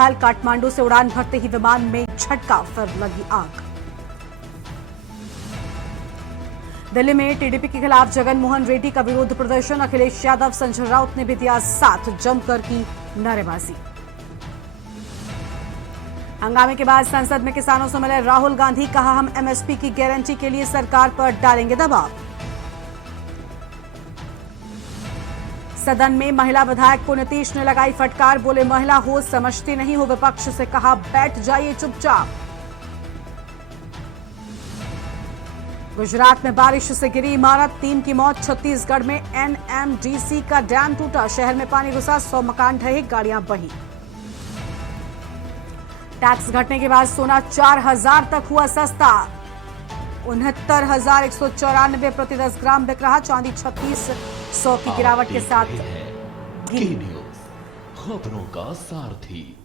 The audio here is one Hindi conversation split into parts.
घायल, काठमांडू से उड़ान भरते ही विमान में झटका, फिर लगी आग। दिल्ली में टीडीपी के खिलाफ जगन मोहन रेड्डी का विरोध प्रदर्शन, अखिलेश यादव, संजय राउत ने भी दिया साथ, जमकर की नारेबाजी। हंगामे के बाद संसद में किसानों से मिले राहुल गांधी, कहा हम एमएसपी की गारंटी के लिए सरकार पर डालेंगे दबाव। सदन में महिला विधायक को नीतीश ने लगाई फटकार, बोले महिला हो समझती नहीं हो, विपक्ष से कहा बैठ जाइए चुपचाप। गुजरात में बारिश से गिरी इमारत, 3 की मौत। छत्तीसगढ़ में एनएमडीसी का डैम टूटा, शहर में पानी घुसा, 100 मकान ढहे, गाड़ियां बही। टैक्स घटने के बाद सोना 4,000 तक हुआ सस्ता, 69,194 प्रति 10 ग्राम बिक रहा। चांदी 3600 की गिरावट के साथ खबरों का सारथी।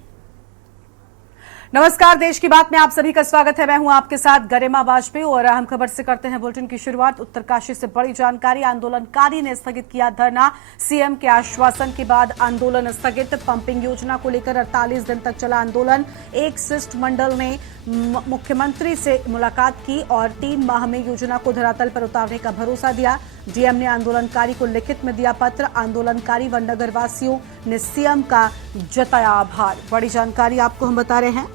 नमस्कार, देश की बात में आप सभी का स्वागत है। मैं हूं आपके साथ गरिमा वाजपेयी और अहम खबर से करते हैं बुलेटिन की शुरुआत। उत्तरकाशी से बड़ी जानकारी, आंदोलनकारी ने स्थगित किया धरना, सीएम के आश्वासन के बाद आंदोलन स्थगित। पंपिंग योजना को लेकर 48 दिन तक चला आंदोलन। एक शिष्टमंडल ने मुख्यमंत्री से मुलाकात की और 3 माह में योजना को धरातल पर उतारने का भरोसा दिया। डीएम ने आंदोलनकारी को लिखित में दिया पत्र। आंदोलनकारी व नगरवासियों ने सीएम का जताया आभार। बड़ी जानकारी आपको हम बता रहे हैं।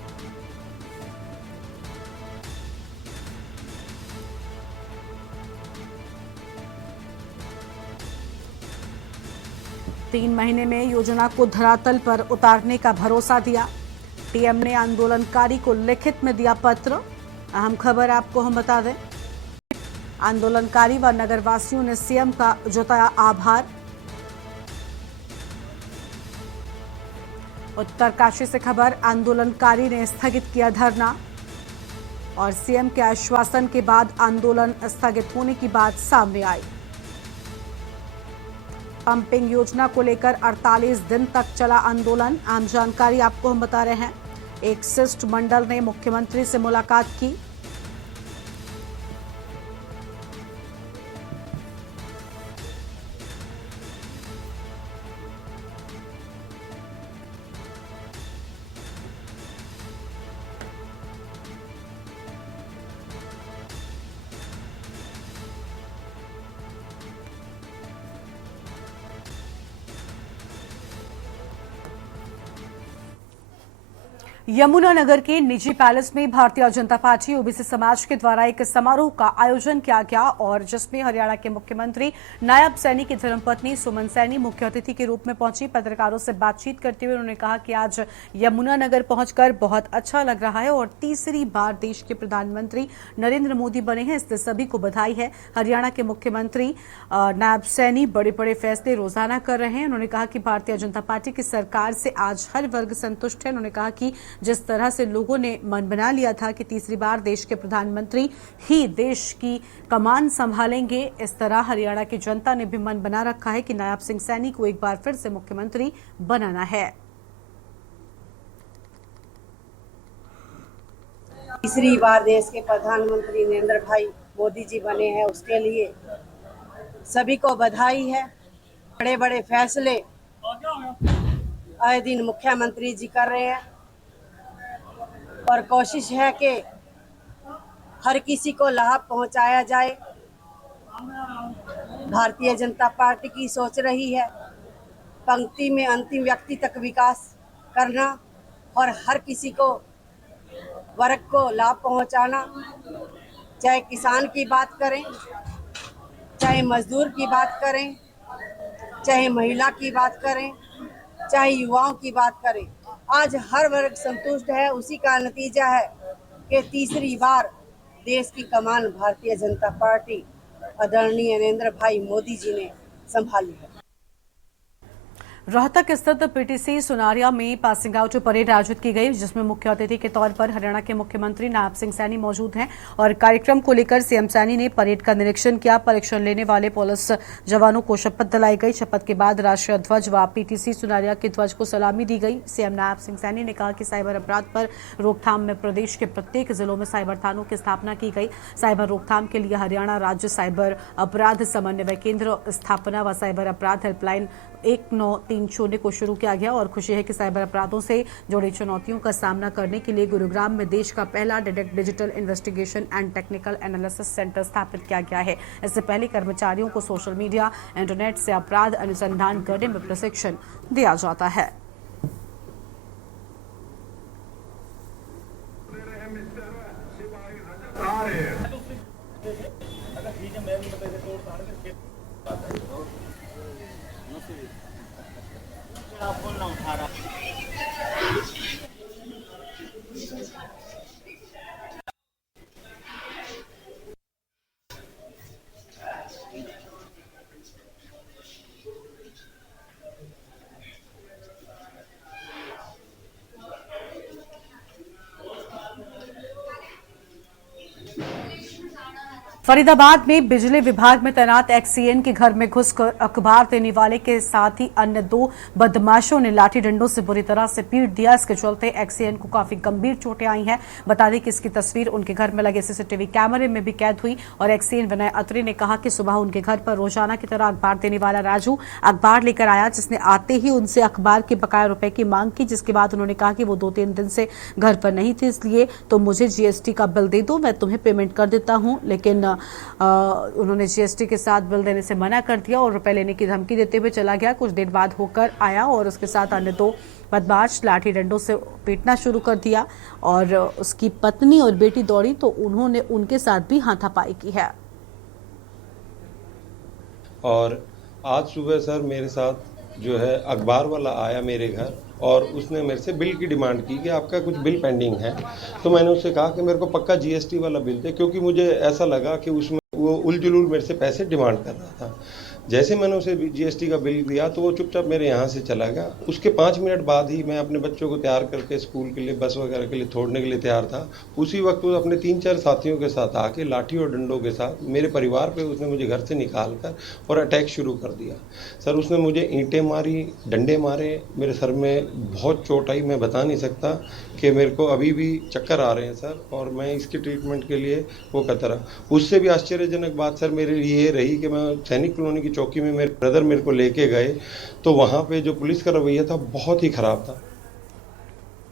तीन महीने में योजना को धरातल पर उतारने का भरोसा दिया। डीएम ने आंदोलनकारी को लिखित में दिया पत्र। अहम खबर आपको हम बता दें, आंदोलनकारी व नगरवासियों ने सीएम का जताया आभार। उत्तरकाशी से खबर, आंदोलनकारी ने स्थगित किया धरना और सीएम के आश्वासन के बाद आंदोलन स्थगित होने की बात सामने आई। पंपिंग योजना को लेकर 48 दिन तक चला आंदोलन। आम जानकारी आपको हम बता रहे हैं। एक शिष्टमंडल ने मुख्यमंत्री से मुलाकात की। यमुनानगर के निजी पैलेस में भारतीय जनता पार्टी ओबीसी समाज के द्वारा एक समारोह का आयोजन किया गया और जिसमें हरियाणा के मुख्यमंत्री नायब सैनी की धर्मपत्नी सुमन सैनी मुख्य अतिथि के रूप में पहुंची। पत्रकारों से बातचीत करते हुए उन्होंने कहा कि आज यमुनानगर पहुंचकर बहुत अच्छा लग रहा है और तीसरी बार देश के प्रधानमंत्री नरेंद्र मोदी बने हैं, इससे सभी को बधाई है। हरियाणा के मुख्यमंत्री नायब सैनी बड़े बड़े फैसले रोजाना कर रहे हैं। उन्होंने कहा कि भारतीय जनता पार्टी की सरकार से आज हर वर्ग संतुष्ट है। उन्होंने कहा कि जिस तरह से लोगों ने मन बना लिया था कि तीसरी बार देश के प्रधानमंत्री ही देश की कमान संभालेंगे, इस तरह हरियाणा की जनता ने भी मन बना रखा है कि नायब सिंह सैनी को एक बार फिर से मुख्यमंत्री बनाना है। तीसरी बार देश के प्रधानमंत्री नरेंद्र भाई मोदी जी बने हैं, उसके लिए सभी को बधाई है। बड़े बड़े फैसले आए दिन मुख्यमंत्री जी कर रहे हैं और कोशिश है कि हर किसी को लाभ पहुंचाया जाए। भारतीय जनता पार्टी की सोच रही है पंक्ति में अंतिम व्यक्ति तक विकास करना और हर किसी को वर्ग को लाभ पहुंचाना। चाहे किसान की बात करें, चाहे मजदूर की बात करें, चाहे महिला की बात करें, चाहे युवाओं की बात करें, आज हर वर्ग संतुष्ट है। उसी का नतीजा है कि तीसरी बार देश की कमान भारतीय जनता पार्टी आदरणीय नरेंद्र भाई मोदी जी ने संभाली है। रोहतक स्थित पीटीसी सुनारिया में पासिंग आउट परेड आयोजित की गई, जिसमें मुख्य अतिथि के तौर पर हरियाणा के मुख्यमंत्री नायब सिंह सैनी मौजूद हैं और कार्यक्रम को लेकर सीएम सैनी ने परेड का निरीक्षण किया। परीक्षण लेने वाले पुलिस जवानों को शपथ दिलाई गई। शपथ के बाद राष्ट्रीय ध्वज व पीटीसी सुनारिया के ध्वज को सलामी दी गई। सीएम नायब सिंह सैनी ने कहा कि साइबर अपराध पर रोकथाम में प्रदेश के प्रत्येक जिलों में साइबर थानों की स्थापना की गई। साइबर रोकथाम के लिए हरियाणा राज्य साइबर अपराध समन्वय केंद्र स्थापना व साइबर अपराध हेल्पलाइन 1930 को शुरू किया गया और खुशी है कि साइबर अपराधों से जुड़ी चुनौतियों का सामना करने के लिए गुरुग्राम में देश का पहला digital investigation and technical analysis centre स्थापित किया गया है। इससे पहले कर्मचारियों को सोशल मीडिया, इंटरनेट से अपराध अनुसंधान करने में प्रशिक्षण दिया जाता है। फरीदाबाद में बिजली विभाग में तैनात एक्सीएन के घर में घुसकर अखबार देने वाले के साथ ही अन्य 2 बदमाशों ने लाठी डंडों से बुरी तरह से पीट दिया। इसके चलते एक्सीएन को काफी गंभीर चोटें आई हैं। बता दें कि इसकी तस्वीर उनके घर में लगे सीसीटीवी कैमरे में भी कैद हुई और एक्सीएन विनय अत्री ने कहा कि सुबह उनके घर पर रोजाना की तरह अखबार देने वाला राजू अखबार लेकर आया, जिसने आते ही उनसे अखबार के बकाया रुपए की मांग की, जिसके बाद उन्होंने कहा कि वो 2-3 दिन से घर पर नहीं थे, इसलिए तो मुझे जीएसटी का बिल दे दो, मैं तुम्हें पेमेंट कर देता हूं। लेकिन उन्होंने जीएसटी के साथ बिल देने से मना कर दिया और रुपए लेने की धमकी देते हुए चला गया। कुछ देर बाद होकर आया और उसके साथ अन्य 2 बदमाश लाठी डंडों से पीटना शुरू कर दिया और उसकी पत्नी और बेटी दौड़ी तो उन्होंने उनके साथ भी हाथापाई की है। और आज सुबह सर मेरे साथ जो है अखबार वाला आया मेरे घर और उसने मेरे से बिल की डिमांड की कि आपका कुछ बिल पेंडिंग है। तो मैंने उससे कहा कि मेरे को पक्का जीएसटी वाला बिल दे, क्योंकि मुझे ऐसा लगा कि उसमें वो उलझुल मेरे से पैसे डिमांड कर रहा था। जैसे मैंने उसे जीएसटी का बिल दिया तो वो चुपचाप मेरे यहाँ से चला गया। उसके 5 मिनट बाद ही मैं अपने बच्चों को तैयार करके स्कूल के लिए, बस वगैरह के लिए छोड़ने के लिए तैयार था। उसी वक्त वो अपने 3-4 साथियों के साथ आके लाठी और डंडों के साथ मेरे परिवार पे उसने मुझे घर से निकाल कर और अटैक शुरू कर दिया। सर उसने मुझे ईंटें मारी, डंडे मारे, मेरे सर में बहुत चोट आई। मैं बता नहीं सकता कि मेरे को अभी भी चक्कर आ रहे हैं सर, और मैं इसके ट्रीटमेंट के लिए वो करता रहा। उससे भी आश्चर्यजनक बात सर मेरे लिए ये रही कि मैं सैनिक कॉलोनी की चौकी में मेरे ब्रदर मेरे को लेके गए तो वहाँ पे जो पुलिस का रवैया था बहुत ही खराब था।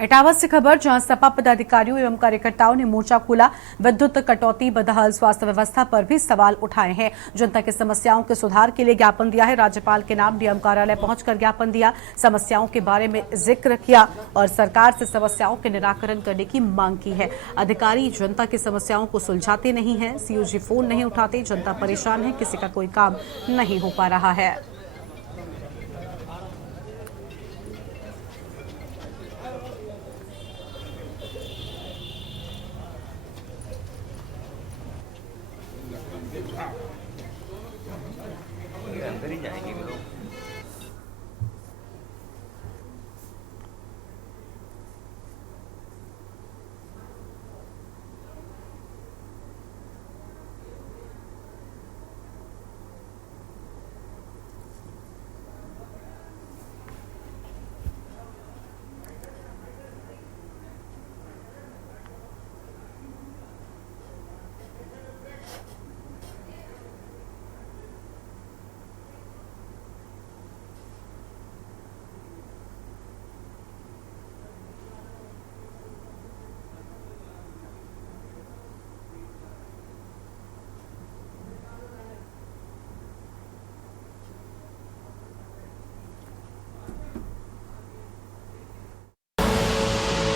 इटावा से खबर, जहां सपा पदाधिकारियों एवं कार्यकर्ताओं ने मोर्चा खोला। विद्युत कटौती, बदहाल स्वास्थ्य व्यवस्था पर भी सवाल उठाए हैं। जनता की समस्याओं के सुधार के लिए ज्ञापन दिया है। राज्यपाल के नाम डीएम कार्यालय पहुंचकर ज्ञापन दिया, समस्याओं के बारे में जिक्र किया और सरकार से समस्याओं के निराकरण करने की मांग की है। अधिकारी जनता की समस्याओं को सुलझाते नहीं है, सीओजी फोन नहीं उठाते, जनता परेशान है, किसी का कोई काम नहीं हो पा रहा है। अंदर ही जाएंगे लोग।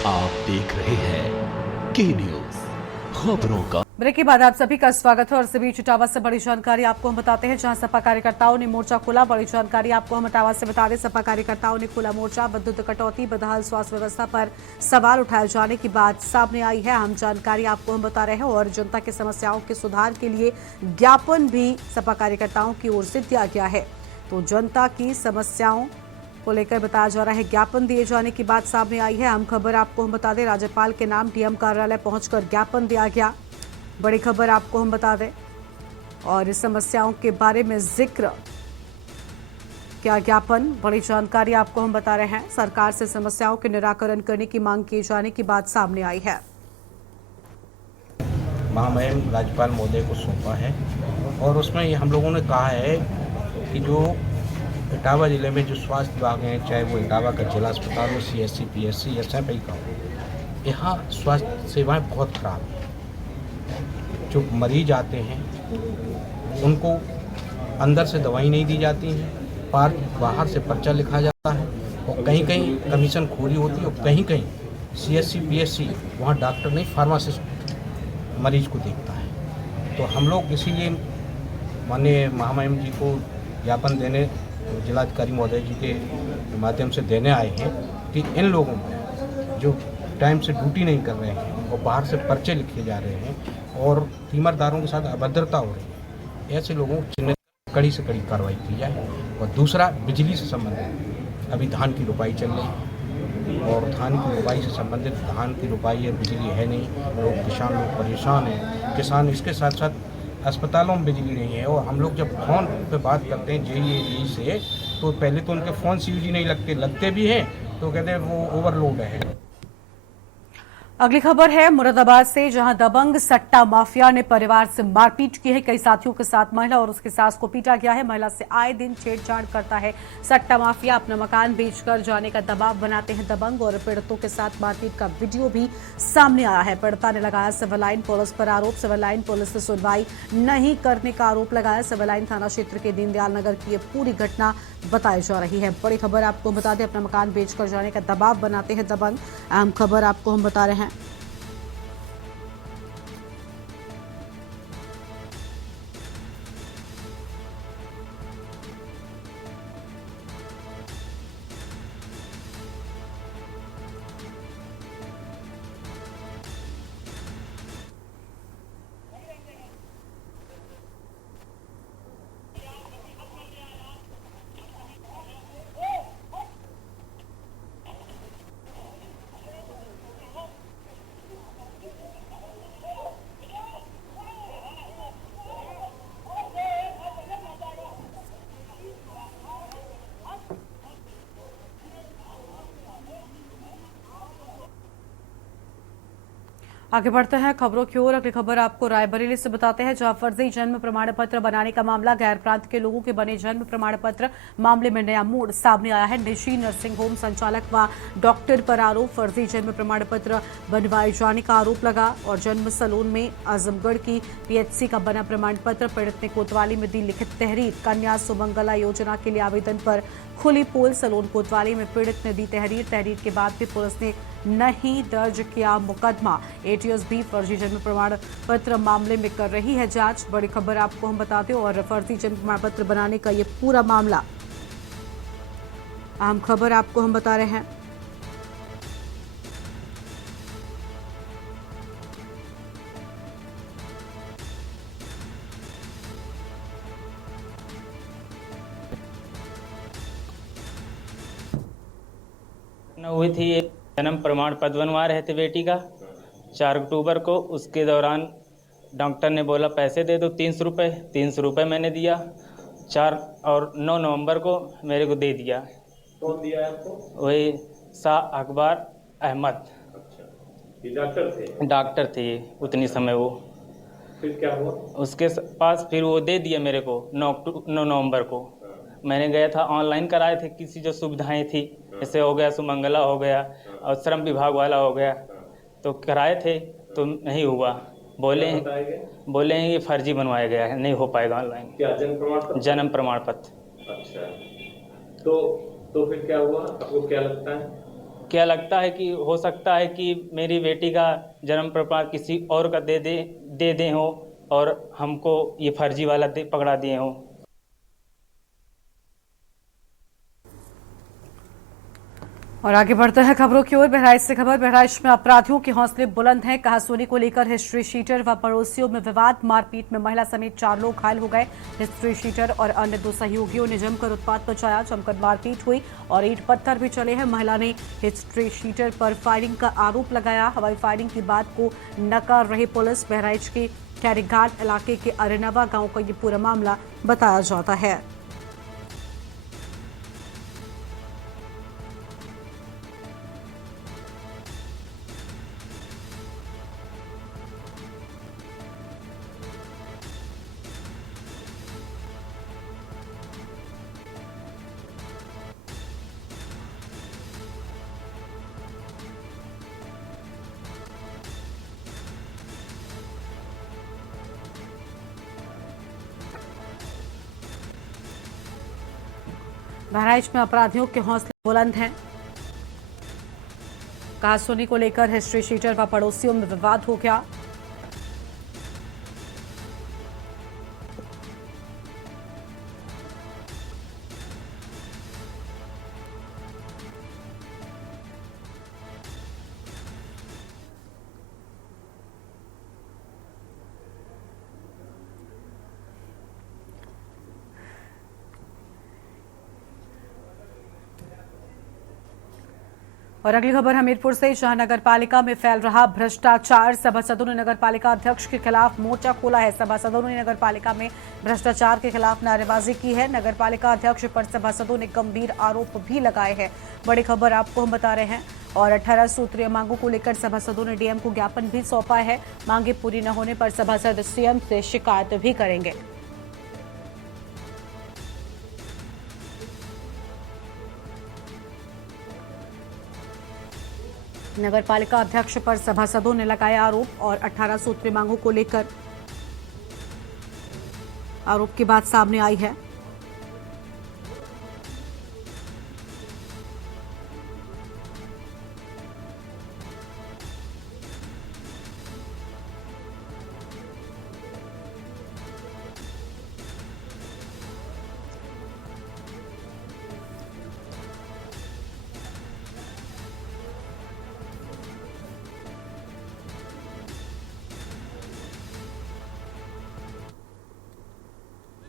आप देख रहे हैं के न्यूज, खबरों का। ब्रेक के बाद आप सभी का स्वागत है और इस बीच इटावा से बड़ी जानकारी आपको हम बताते हैं, जहां सपा कार्यकर्ताओं ने मोर्चा खोला। बड़ी जानकारी आपको हम इटावा से बता दें, सपा कार्यकर्ताओं ने खोला मोर्चा। विद्युत कटौती, बदहाल स्वास्थ्य व्यवस्था पर सवाल उठाए जाने की बात सामने आई है। अहम जानकारी आपको हम बता रहे हैं और जनता की समस्याओं के सुधार के लिए ज्ञापन भी सपा कार्यकर्ताओं की ओर से दिया गया है। तो जनता की समस्याओं को लेकर बताया जा रहा है, ज्ञापन दिए जाने की बात सामने आई है। अहम खबर आपको हम बता दें, राज्यपाल के नाम डीएम कार्यालय पहुंचकर ज्ञापन दिया गया। बड़ी खबर आपको हम बता दें और इस समस्याओं के बारे में जिक्र क्या ज्ञापन, बड़ी जानकारी आपको हम बता रहे हैं। सरकार से समस्याओं के निराकरण करने की मांग किए जाने की बात सामने आई है। महामहिम राज्यपाल महोदय को सौंपा है और उसमें हम लोगों ने कहा है कि जो इटावा ज़िले में जो स्वास्थ्य विभाग हैं, चाहे वो इटावा का जिला अस्पताल हो, CSC, PSC या SAPI का हो, यहाँ स्वास्थ्य सेवाएं बहुत खराब हैं। जो मरीज आते हैं उनको अंदर से दवाई नहीं दी जाती हैं, बाहर से पर्चा लिखा जाता है और कहीं कहीं कमीशन खोरी होती है और कहीं कहीं CSC, PSC वहाँ डॉक्टर नहीं, फार्मासिस्ट मरीज को देखता है। तो हम लोग इसीलिए माननीय महामहिम जी को ज्ञापन देने, जिलाधिकारी महोदय जी के माध्यम से देने आए हैं कि इन लोगों को जो टाइम से ड्यूटी नहीं कर रहे हैं और बाहर से पर्चे लिखे जा रहे हैं और तीमरदारों के साथ अभद्रता हो रही है, ऐसे लोगों को चिन्हित कड़ी से कड़ी कार्रवाई की जाए। और दूसरा, बिजली से संबंधित अभी धान की रोपाई चल रही है और धान की रोपाई से संबंधित, धान की रोपाई है, बिजली है नहीं, किसान लोग परेशान हैं। किसान इसके साथ साथ अस्पतालों में बिजली नहीं है और हम लोग जब फ़ोन पे बात करते हैं JEE से, तो पहले तो उनके फ़ोन CUG नहीं लगते भी हैं तो कहते हैं वो ओवरलोड है। अगली खबर है मुरादाबाद से, जहां दबंग सट्टा माफिया ने परिवार से मारपीट की है। कई साथियों के साथ महिला और उसकी सास को पीटा गया है। महिला से आए दिन छेड़छाड़ करता है सट्टा माफिया। अपना मकान बेचकर जाने का दबाव बनाते हैं दबंग और पीड़ितों के साथ मारपीट का वीडियो भी सामने आया है। पीड़िता ने लगाया सिविल लाइन पुलिस पर आरोप। सिविल लाइन पुलिस ने सुनवाई नहीं करने का आरोप लगाया। सिविल लाइन थाना क्षेत्र के दीनदयाल नगर की ये पूरी घटना बताई जा रही है। बड़ी खबर आपको बता दें, अपना मकान बेचकर जाने का दबाव बनाते हैं दबंग। अहम खबर आपको हम बता रहे हैं। आगे बढ़ते हैं खबरों की ओर। अगली खबर आपको रायबरेली से बताते हैं, जहां फर्जी जन्म प्रमाण पत्र बनाने का मामला, गैर प्रांत के लोगों के बने जन्म प्रमाण पत्र मामले में नया मोड़ सामने आया है। निजी नर्सिंग होम संचालक व डॉक्टर पर आरोप। फर्जी जन्म प्रमाण पत्र बनवाए जाने का आरोप लगा और जन्म सैलून में आजमगढ़ की PHC का बना प्रमाण पत्र। पीड़ित ने कोतवाली में दी लिखित तहरीर। कन्या सुमंगला योजना के लिए आवेदन पर खुली पोल। सैलून कोतवाली में पीड़ित ने दी तहरीर। तहरीर के बाद भी पुलिस ने नहीं दर्ज किया मुकदमा। ATS भी फर्जी जन्म प्रमाण पत्र मामले में कर रही है जांच। बड़ी खबर आपको हम बताते हैं और फर्जी जन्म प्रमाण पत्र बनाने का ये पूरा मामला, अहम खबर आपको हम बता रहे हैं। हुई थी, जन्म प्रमाण पत्र बनवा रहे थे बेटी का 4 अक्टूबर को। उसके दौरान डॉक्टर ने बोला पैसे दे दो 300 रुपये। 300 रुपये मैंने दिया। 4 और 9 नवंबर को मेरे को दे दिया। कौन दिया आपको? वही शाह अकबर अहमद। अच्छा, ये डॉक्टर थे? डॉक्टर थे ये उतनी समय वो। फिर क्या हुआ? उसके पास फिर वो दे दिया मेरे को 9 नवंबर को। मैंने गया था, ऑनलाइन कराए थे किसी जो सुविधाएं थी, जैसे हो गया सुमंगला हो गया और श्रम विभाग वाला हो गया, तो कराए थे तो नहीं हुआ। बोले हैं ये फर्जी बनवाया गया है, नहीं हो पाएगा ऑनलाइन। क्या जन्म प्रमाण पत्र? जन्म प्रमाण पत्र। अच्छा, तो फिर क्या हुआ? आपको क्या लगता है? क्या लगता है कि हो सकता है कि मेरी बेटी का जन्म प्रमाण किसी और का दे दे हो और हमको ये फर्जी वाला पकड़ा दिए हो। और आगे बढ़ते हैं खबरों की ओर। बहराइच से खबर। बहराइच में अपराधियों के हौसले बुलंद हैं। कहासुनी को लेकर हिस्ट्री शीटर व पड़ोसियों में विवाद। मारपीट में महिला समेत 4 लोग घायल हो गए। हिस्ट्री शीटर और अन्य 2 सहयोगियों ने जमकर उत्पात मचाया। जमकर मारपीट हुई और ईंट पत्थर भी चले हैं। महिला ने हिस्ट्री शीटर पर फायरिंग का आरोप लगाया। हवाई फायरिंग की बात को नकार रही पुलिस। बहराइच के कैरीघाट इलाके के अरेनवा गांव का ये पूरा मामला बताया जाता है। बहराइच में अपराधियों के हौसले बुलंद हैं। कहासुनी को लेकर हिस्ट्री शीटर व पड़ोसियों में विवाद हो गया। और अगली खबर हमीरपुर से, जहां नगर पालिका में फैल रहा भ्रष्टाचार। सभासदों ने नगर पालिका अध्यक्ष के खिलाफ मोर्चा खोला है। सभासदों ने नगर पालिका में भ्रष्टाचार के खिलाफ नारेबाजी की है। नगर पालिका अध्यक्ष पर सभासदों ने गंभीर आरोप भी लगाए हैं। बड़ी खबर आपको हम बता रहे हैं। और 18 सूत्रीय मांगों को लेकर सभासदों ने डीएम को ज्ञापन भी सौंपा है। मांगे पूरी न होने पर सभासद सीएम से शिकायत भी करेंगे। नगर पालिका अध्यक्ष पर सभासदों ने लगाए आरोप और 18 सूत्रीय मांगों को लेकर आरोप की बात सामने आई है।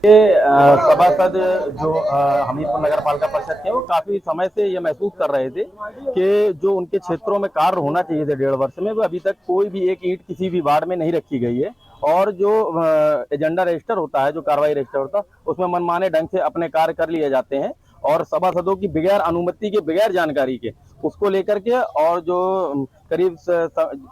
ये सभासद जो हमीरपुर नगर पालिका परिषद के, वो काफी समय से ये महसूस कर रहे थे कि जो उनके क्षेत्रों में कार्य होना चाहिए थे 1.5 वर्ष में, वो अभी तक कोई भी एक ईंट किसी भी वार्ड में नहीं रखी गई है। और जो एजेंडा रजिस्टर होता है, जो कार्रवाई रजिस्टर होता है, उसमें मनमाने ढंग से अपने कार्य कर लिए जाते हैं और सभासदों की बगैर अनुमति के, बगैर जानकारी के, उसको लेकर के। और जो करीब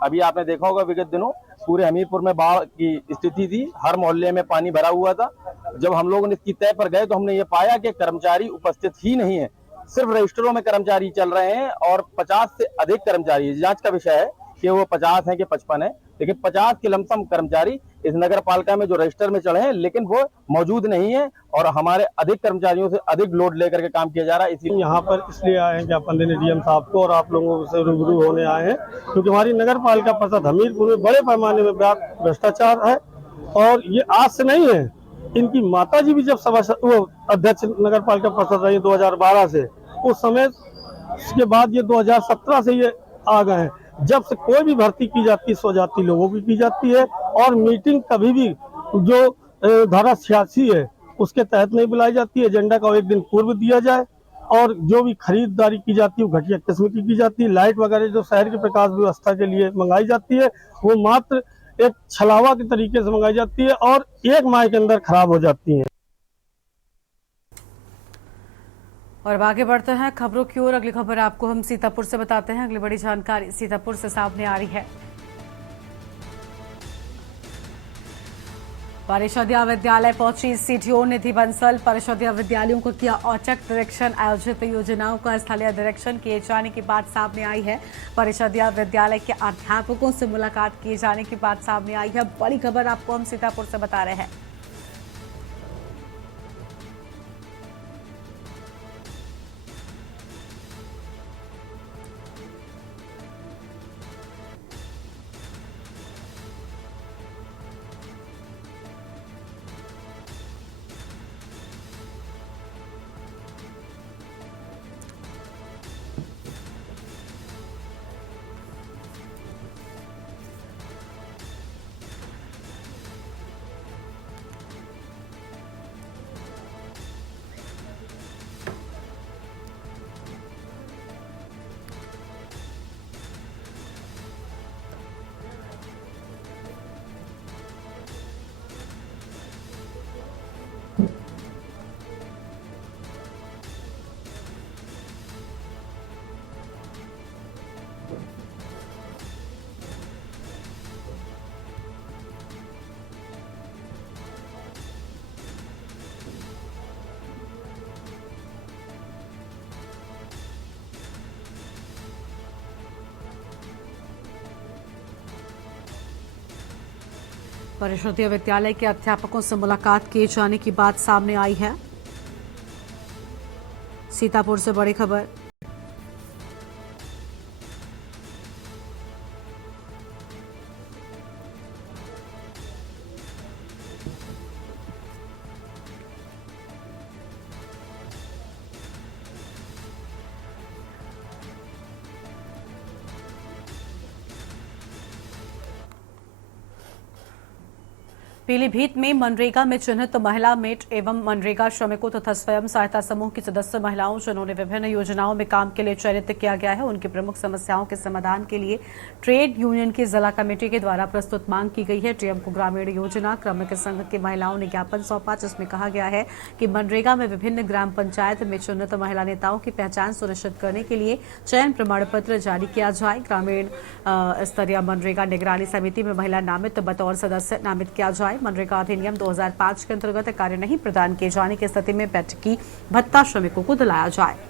अभी आपने देखा होगा विगत दिनों पूरे हमीरपुर में बाढ़ की स्थिति थी, हर मोहल्ले में पानी भरा हुआ था। जब हम लोग इसकी तय पर गए तो हमने ये पाया कि कर्मचारी उपस्थित ही नहीं है, सिर्फ रजिस्टरों में कर्मचारी चल रहे हैं और 50 से अधिक कर्मचारी। जांच का विषय है कि वो 50 है कि 55 है, लेकिन 50 के लमसम कर्मचारी इस नगर पालिका में जो रजिस्टर में चढ़े हैं, लेकिन वो मौजूद नहीं है और हमारे अधिक कर्मचारियों से अधिक लोड लेकर के काम किया जा रहा है। इसलिए यहाँ पर इसलिए आए हैं ज्ञापन देने डीएम साहब को और आप लोगों से रूबरू होने आए हैं, क्योंकि हमारी नगर पालिका परिषद हमीरपुर में बड़े पैमाने में भ्रष्टाचार है। और ये आज से नहीं है, इनकी माताजी भी जब वो अध्यक्ष नगर पालिका परिषद रही 2012 से, उस समय उसके बाद ये 2017 से ये आ गए हैं। जब से कोई भी भर्ती की जाती है स्वजाति लोगों की जाती है और मीटिंग कभी भी जो धारा 86 है उसके तहत नहीं बुलाई जाती है। एजेंडा का एक दिन पूर्व दिया जाए और जो भी खरीदारी की जाती है वो घटिया किस्म की जाती है। लाइट वगैरह जो शहर की प्रकाश व्यवस्था के लिए मंगाई जाती है वो मात्र एक छलावा के तरीके से मंगाई जाती है और एक माह के अंदर खराब हो जाती है। और अब आगे बढ़ते हैं खबरों की ओर। अगली खबर आपको हम सीतापुर से बताते हैं। अगली बड़ी जानकारी सीतापुर से सामने आ रही है। परिषदीय विद्यालय पहुंची सीडीओ निधि बंसल। परिषदीय विद्यालयों को किया औचक निरीक्षण। आयोजित योजनाओं का स्थलीय निरीक्षण किए जाने की बात सामने आई है। परिषदीय विद्यालय के अध्यापकों से मुलाकात किए जाने की बात सामने आई है। बड़ी खबर आपको हम सीतापुर से बता रहे हैं। परिषदीय विद्यालय के अध्यापकों से मुलाकात किए जाने की बात सामने आई है। सीतापुर से बड़ी खबर। पीलीभीत में मनरेगा में चिन्हित महिला मेट एवं मनरेगा श्रमिकों तथा स्वयं सहायता समूह की सदस्य महिलाओं जिन्होंने विभिन्न योजनाओं में काम के लिए चयनित किया गया है, उनकी प्रमुख समस्याओं के समाधान के लिए ट्रेड यूनियन की जिला कमेटी के द्वारा प्रस्तुत मांग की गई है। टीएम को ग्रामीण योजना क्रमिक संघ की महिलाओं ने ज्ञापन सौंपा, जिसमें कहा गया है कि मनरेगा में विभिन्न ग्राम पंचायत में चिन्हित महिला नेताओं की पहचान सुनिश्चित करने के लिए चयन प्रमाण पत्र जारी किया जाए। ग्रामीण स्तरीय मनरेगा निगरानी समिति में महिला नामित बतौर सदस्य नामित किया जाए। मनरेगा अधिनियम 2005 के अंतर्गत कार्य नहीं प्रदान किए जाने की स्थिति में बैठकी भत्ता श्रमिकों को दिलाया जाए।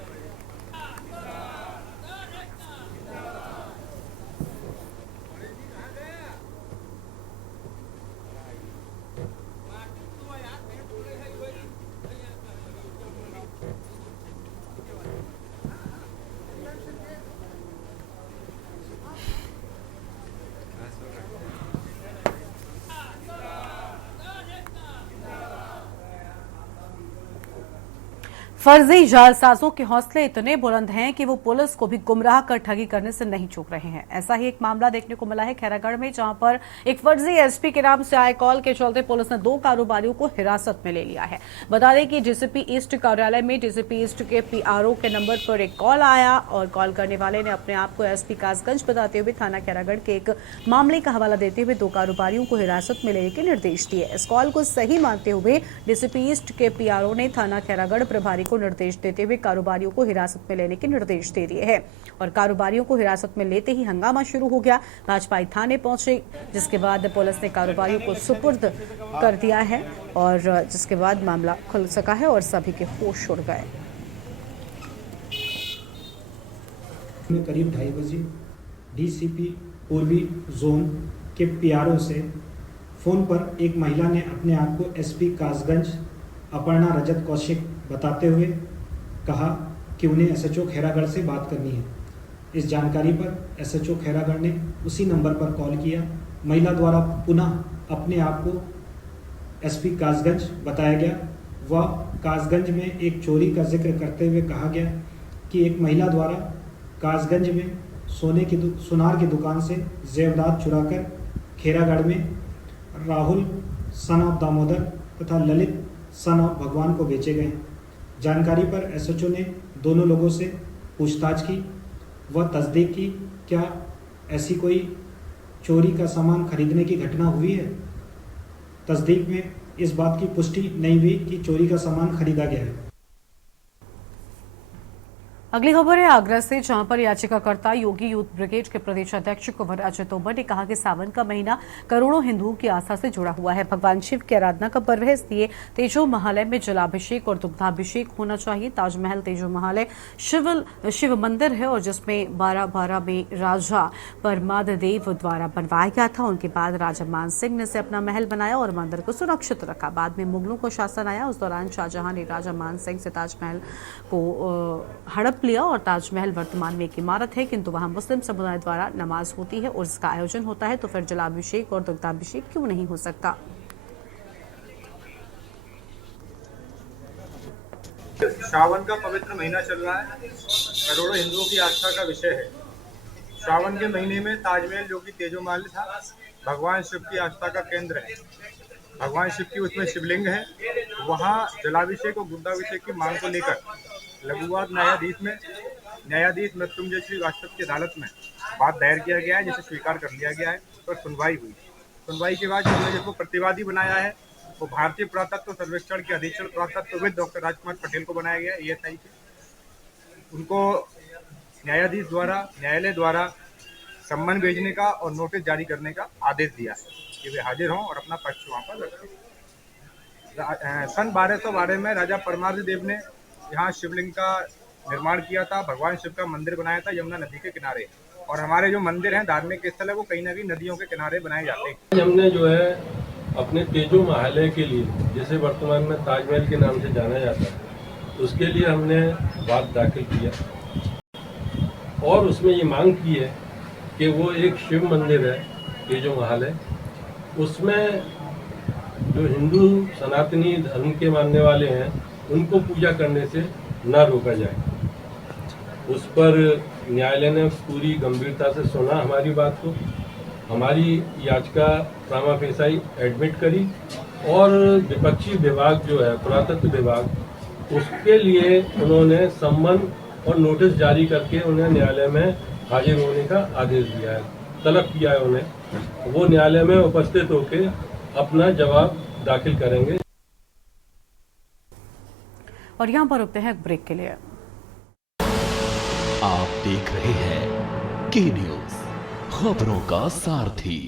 फर्जी जालसाजों के हौसले इतने बुलंद हैं कि वो पुलिस को भी गुमराह कर ठगी करने से नहीं चूक रहे हैं। ऐसा ही एक मामला देखने को मिला है खैरागढ़ में, जहां पर एक फर्जी एसपी के नाम से आए कॉल के चलते पुलिस ने 2 कारोबारियों को हिरासत में ले लिया है। बता दें कि डीसीपी ईस्ट कार्यालय में डीसीपी ईस्ट के पीआरओ के नंबर पर एक कॉल आया और कॉल करने वाले ने अपने आप को एसपी कासगंज बताते हुए थाना खैरागढ़ के एक मामले का हवाला देते हुए 2 कारोबारियों को हिरासत में लेने के निर्देश दिए। इस कॉल को सही मानते हुए डीसीपी ईस्ट के पीआरओ ने थाना खैरागढ़ प्रभारी को निर्देश देते हुए कारोबारियों को हिरासत में लेने के निर्देश दे दिए हैं और कारोबारियों को हिरासत में लेते ही हंगामा शुरू हो गया। भाजपाई थाने पहुंचे, जिसके बाद पुलिस ने कारोबारियों को सुपुर्द कर दिया है और जिसके बाद मामला खुल सका है और सभी के होश उड़ गए। करीब 2:30 बजे डीसीपी पूर्वी जोन के पीआरओ से फोन पर एक महिला ने अपने आप को एसपी कासगंज अपर्णा रजत कौशिक बताते हुए कहा कि उन्हें एसएचओ खैरागढ़ से बात करनी है। इस जानकारी पर एसएचओ खैरागढ़ ने उसी नंबर पर कॉल किया। महिला द्वारा पुनः अपने आप को एसपी कासगंज बताया गया। वह कासगंज में एक चोरी का जिक्र करते हुए कहा गया कि एक महिला द्वारा कासगंज में सोनार की दुकान से जेवरात चुराकर खैरागढ़ में राहुल सन ऑफ दामोदर तथा ललित सन ऑफ भगवान को बेचे गए। जानकारी पर एसएचओ ने दोनों लोगों से पूछताछ की व तस्दीक की क्या ऐसी कोई चोरी का सामान खरीदने की घटना हुई है। तस्दीक में इस बात की पुष्टि नहीं हुई कि चोरी का सामान खरीदा गया है। अगली खबर है आगरा से, जहां पर याचिकाकर्ता योगी यूथ ब्रिगेड के प्रदेश अध्यक्ष कुंवर अजय तोमर ने कहा कि सावन का महीना करोड़ों हिंदुओं की आस्था से जुड़ा हुआ है। भगवान शिव की आराधना का पर्व है, इसलिए तेजो महालय में जलाभिषेक और दुग्धाभिषेक होना चाहिए। ताजमहल तेजो महालय शिव मंदिर है और जिसमें 1212 में राजा परमादेव द्वारा बनवाया गया था। उनके बाद राजा मान सिंह ने इसे अपना महल बनाया और मंदिर को सुरक्षित रखा। बाद में मुगलों को शासन आया, उस दौरान शाहजहां ने राजा मान सिंह से ताजमहल को हड़प लिया और ताजमहल वर्तमान में एक इमारत है, किंतु वहां मुस्लिम समुदाय द्वारा नमाज होती है और इसका आयोजन होता है, तो फिर जलाभिषेक और दुग्धाभिषेक क्यों नहीं हो सकता। श्रावण का पवित्र महीना चल रहा है, करोड़ों हिंदुओं की आस्था का विषय है। श्रावण के महीने में ताजमहल जो कि तेजो महल था, भगवान शिव की आस्था का केंद्र है। भगवान शिव की उसमें शिवलिंग है। वहाँ जलाभिषेक और दुग्धाभिषेक की मांग को लेकर लघुवाद न्यायाधीश मृत्युंजय श्रीवास्तव की अदालत में बात दायर किया गया है, जिसे स्वीकार कर लिया गया है और सुनवाई हुई। सुनवाई के बाद जिन्होंने जिसको प्रतिवादी बनाया है वो भारतीय पुरातत्व सर्वेक्षण के अधीक्षण पुरातत्वविद डॉक्टर राजकुमार पटेल को बनाया गया ESI से। उनको न्यायालय द्वारा सम्मन भेजने का और नोटिस जारी करने का आदेश दिया है कि वे हाजिर हों और अपना पक्ष वहाँ पर रखें। सन 1212 में राजा परमादेव ने यहाँ शिवलिंग का निर्माण किया था, भगवान शिव का मंदिर बनाया था यमुना नदी के किनारे। और हमारे जो मंदिर हैं, धार्मिक स्थल है, वो कहीं ना कहीं नदियों के किनारे बनाए जाते हैं। हमने जो है अपने तेजो महालय के लिए, जिसे वर्तमान में ताजमहल के नाम से जाना जाता है, उसके लिए हमने बात दाखिल किया और उसमें ये मांग की है कि वो एक शिव मंदिर है, ये जो महल है, उसमें जो हिंदू सनातनी धर्म के मानने वाले हैं उनको पूजा करने से न रोका जाए। उस पर न्यायालय ने पूरी गंभीरता से सुना हमारी बात को, हमारी याचिका प्रामा फेसाई एडमिट करी और विपक्षी विभाग जो है पुरातत्व विभाग, उसके लिए उन्होंने सम्मन और नोटिस जारी करके उन्हें न्यायालय में हाजिर होने का आदेश दिया है, तलब किया है उन्हें। वो न्यायालय में उपस्थित होकर अपना जवाब दाखिल करेंगे। और यहाँ पर रुकते हैं एक ब्रेक के लिए। आप देख रहे हैं के न्यूज, खबरों का सारथी।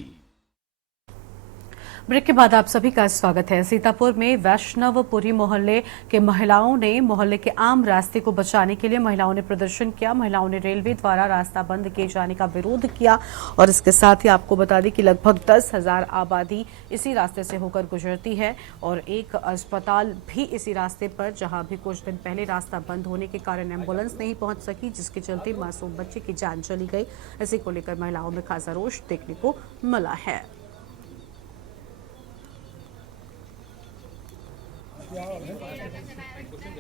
ब्रेक के बाद आप सभी का स्वागत है। सीतापुर में वैष्णवपुरी मोहल्ले के महिलाओं ने मोहल्ले के आम रास्ते को बचाने के लिए महिलाओं ने प्रदर्शन किया। महिलाओं ने रेलवे द्वारा रास्ता बंद किए जाने का विरोध किया और इसके साथ ही आपको बता दें कि लगभग 10,000 आबादी इसी रास्ते से होकर गुजरती है और एक अस्पताल भी इसी रास्ते पर, जहां भी कुछ दिन पहले रास्ता बंद होने के कारण एम्बुलेंस नहीं पहुंच सकी, जिसके चलते मासूम बच्चे की जान चली गई। इसी को लेकर महिलाओं में खासा रोष देखने को मिला है।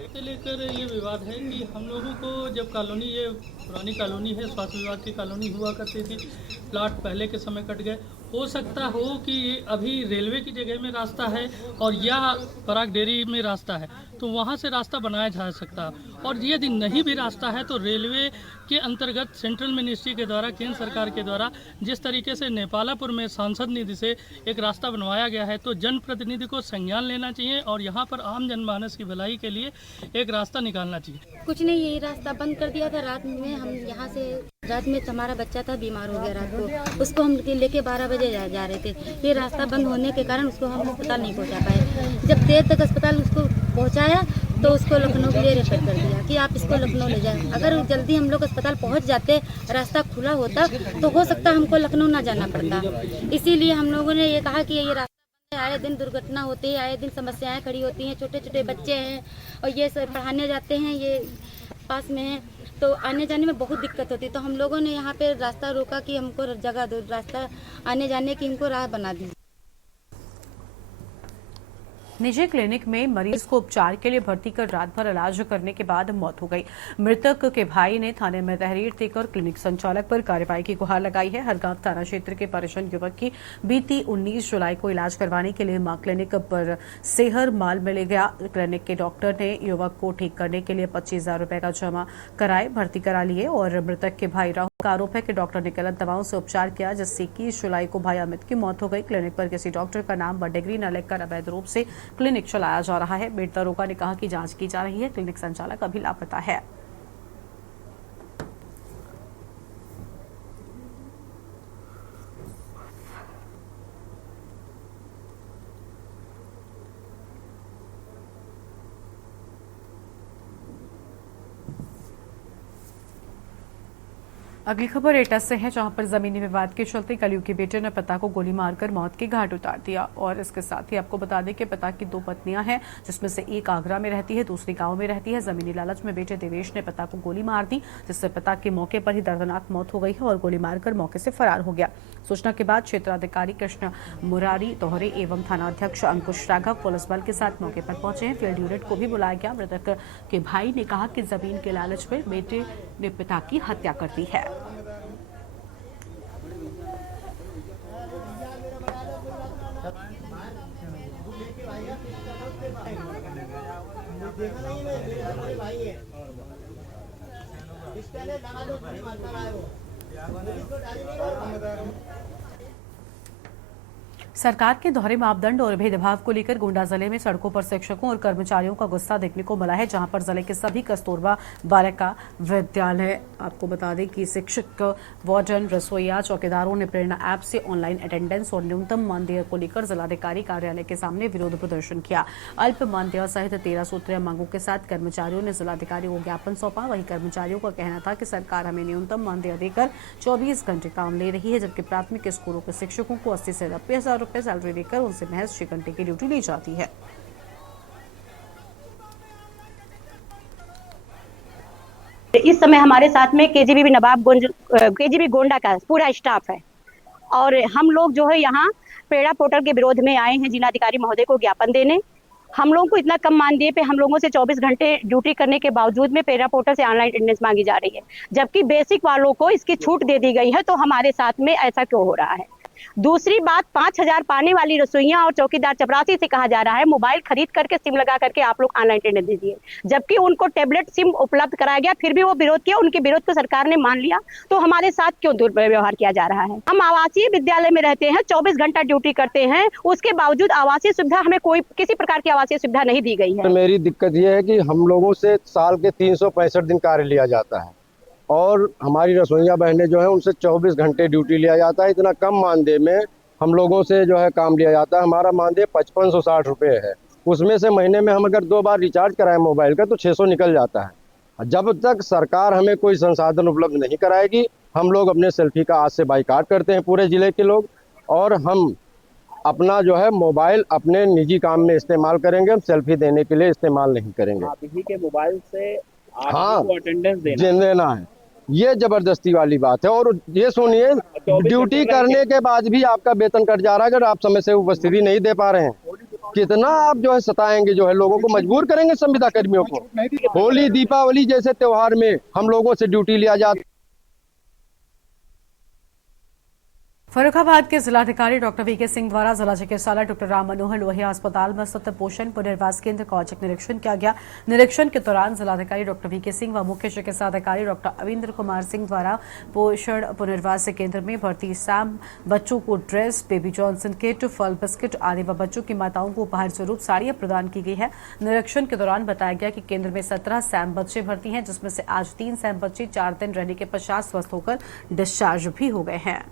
से लेकर ये विवाद है कि हम लोगों को जब कॉलोनी, ये पुरानी कॉलोनी है, स्वास्थ्य विभाग की कॉलोनी हुआ करती थी, प्लाट पहले के समय कट गए। हो सकता हो कि अभी रेलवे की जगह में रास्ता है और या पराग डेयरी में रास्ता है, तो वहाँ से रास्ता बनाया जा सकता है। और यदि नहीं भी रास्ता है तो रेलवे के अंतर्गत सेंट्रल मिनिस्ट्री के द्वारा, केंद्र सरकार के द्वारा जिस तरीके से नेपालापुर में सांसद निधि से एक रास्ता बनवाया गया है, तो जनप्रतिनिधि को संज्ञान लेना चाहिए और यहाँ पर आम जनमानस की भलाई के लिए एक रास्ता निकालना चाहिए। कुछ नहीं, यही रास्ता बंद कर दिया था। रात में हम यहाँ से, रात में हमारा बच्चा था, बीमार हो गया रात को, उसको हम लेके 12 बजे जा रहे थे। ये रास्ता बंद होने के कारण उसको हम अस्पताल नहीं पहुँचा पाए। जब देर तक अस्पताल उसको पहुँचाया तो उसको लखनऊ के लिए रेफर कर दिया कि आप इसको लखनऊ ले जाएं। अगर जल्दी हम लोग अस्पताल पहुँच जाते, रास्ता खुला होता, तो हो सकता हमको लखनऊ ना जाना पड़ता। इसीलिए हम लोगों ने ये कहा कि ये रास्ता, आए दिन दुर्घटना होती है, आए दिन समस्याएं खड़ी होती हैं, छोटे छोटे बच्चे हैं और ये सब पढ़ाने जाते हैं, ये पास में है, तो आने जाने में बहुत दिक्कत होती है। तो हम लोगों ने यहाँ पे रास्ता रोका कि हमको जगह दो, रास्ता आने जाने की हमको राह बना दी। निजी क्लिनिक में मरीज को उपचार के लिए भर्ती कर रात भर इलाज करने के बाद मौत हो गई। मृतक के भाई ने थाने में तहरीर देकर क्लिनिक संचालक पर कार्रवाई की गुहार लगाई है। हरगांव थाना क्षेत्र के परेशान युवक की बीती 19 जुलाई को इलाज करवाने के लिए मां क्लिनिक पर सेहर माल में ले गया। क्लिनिक के डॉक्टर ने युवक को ठीक करने के लिए 25,000 रुपए का जमा कराए, भर्ती करा लिए और मृतक के भाई राहुल का आरोप है कि डॉक्टर ने गलत दवाओं से उपचार किया, जिससे 21 जुलाई को भाई अमित की मौत हो गई। क्लिनिक पर किसी डॉक्टर का नाम व डिग्री न लेकर अवैध रूप से क्लिनिक चलाया जा रहा है। बेट दरोगा ने कहा कि जांच की जा रही है। क्लिनिक संचालक अभी लापता है। अगली खबर एटा से है, जहां पर जमीनी विवाद के चलते कलयुग के बेटे ने पिता को गोली मारकर मौत के घाट उतार दिया। और इसके साथ ही आपको बता दें कि पिता की 2 पत्नियां हैं, जिसमें से एक आगरा में रहती है, दूसरी गांव में रहती है। जमीनी लालच में बेटे देवेश ने पिता को गोली मार दी, जिससे पिता की मौके पर ही दर्दनाक मौत हो गई है और गोली मारकर मौके से फरार हो गया। सूचना के बाद क्षेत्राधिकारी कृष्ण मुरारी दोहरे एवं थानाध्यक्ष अंकुश राघव पुलिस बल के साथ मौके पर पहुंचे हैं। फील्ड यूनिट को भी बुलाया गया। मृतक के भाई ने कहा कि जमीन के लालच में बेटे ने पिता की हत्या कर दी है। सरकार के दोहरे मापदंड और भेदभाव को लेकर गोंडा जिले में सड़कों पर शिक्षकों और कर्मचारियों का गुस्सा देखने को मिला है, जहां पर जिले के सभी कस्तूरबा बालिका विद्यालय, आपको बता दें कि शिक्षक, वार्डन, रसोईया, चौकीदारों ने प्रेरणा ऐप से ऑनलाइन अटेंडेंस और न्यूनतम मानदेय को लेकर जिलाधिकारी कार्यालय के सामने विरोध प्रदर्शन किया। अल्प मानदेय सहित 13 सूत्रीय मांगों के साथ कर्मचारियों ने जिलाधिकारी को ज्ञापन सौंपा। वहीं कर्मचारियों का कहना था कि सरकार हमें न्यूनतम मानदेय देकर 24 घंटे काम ले रही है, जबकि प्राथमिक स्कूलों के शिक्षकों को 80 से 90,000 रुपए सैलरी देकर उनसे महज 6 घंटे की ड्यूटी ली जाती है। इस समय हमारे साथ में केजीबी गोंडा का पूरा स्टाफ है और हम लोग जो है यहाँ पेड़ा पोर्टल के विरोध में आए हैं जिलाधिकारी महोदय को ज्ञापन देने। हम लोगों को इतना कम मानदेय पे हम लोगों से 24 घंटे ड्यूटी करने के बावजूद में पेड़ा पोर्टल से ऑनलाइन अटेंडेंस मांगी जा रही है, जबकि बेसिक वालों को इसकी छूट दे दी गई है। तो हमारे साथ में ऐसा क्यों हो रहा है? दूसरी बात, 5,000 पाने वाली रसोइयां और चौकीदार चपरासी से कहा जा रहा है मोबाइल खरीद करके सिम लगा करके आप लोग ऑनलाइन अटेंडेंस दीजिए, जबकि उनको टैबलेट सिम उपलब्ध कराया गया, फिर भी वो विरोध किया। उनके विरोध को सरकार ने मान लिया, तो हमारे साथ क्यों दुर्व्यवहार किया जा रहा है? हम आवासीय विद्यालय में रहते हैं, 24 घंटा ड्यूटी करते हैं, उसके बावजूद आवासीय सुविधा हमें किसी प्रकार की आवासीय सुविधा नहीं दी गई है। मेरी दिक्कत यह है कि हम लोगों से साल के 365 दिन कार्य लिया जाता है और हमारी रसोइया बहनें जो है उनसे 24 घंटे ड्यूटी लिया जाता है। इतना कम मानदेय में हम लोगों से जो है काम लिया जाता है। हमारा मानदेय 5560 रुपये है, उसमें से महीने में हम अगर 2 बार रिचार्ज कराएं मोबाइल का तो 600 निकल जाता है। जब तक सरकार हमें कोई संसाधन उपलब्ध नहीं कराएगी, हम लोग अपने सेल्फी का आज से बाइकाट करते हैं पूरे ज़िले के लोग, और हम अपना जो है मोबाइल अपने निजी काम में इस्तेमाल करेंगे, हम सेल्फी देने के लिए इस्तेमाल नहीं करेंगे। आप इसी के मोबाइल से हाँ, अटेंडेंस देना है, ये जबरदस्ती वाली बात है। और ये सुनिए, ड्यूटी करने के बाद भी आपका वेतन कट जा रहा है अगर आप समय से उपस्थिति नहीं दे पा रहे हैं। कितना आप जो है सताएंगे, जो है लोगों को मजबूर करेंगे संविदा कर्मियों को। होली दीपावली जैसे त्योहार में हम लोगों से ड्यूटी लिया जाता। फर्रुखाबाद के जिलाधिकारी डॉक्टर वीके सिंह द्वारा जिला चिकित्सालय डॉक्टर राम मनोहर लोहिया अस्पताल में स्थित पोषण पुनर्वास केंद्र का औचक निरीक्षण किया गया। निरीक्षण के दौरान जिलाधिकारी डॉक्टर वीके सिंह व मुख्य चिकित्सा अधिकारी डॉक्टर अविंद्र कुमार सिंह द्वारा पोषण पुनर्वास केंद्र में भर्ती सैम बच्चों को ड्रेस, बेबी जॉनसन किट, फल बिस्किट आदि व बच्चों की माताओं को उपहार स्वरूप साड़ियां प्रदान की गई है। निरीक्षण के दौरान बताया गया कि केंद्र में 17 सैम बच्चे भर्ती हैं, जिसमें से आज 3 सैम बच्चे 4 दिन रहने के पश्चात स्वस्थ होकर डिस्चार्ज भी हो गए हैं।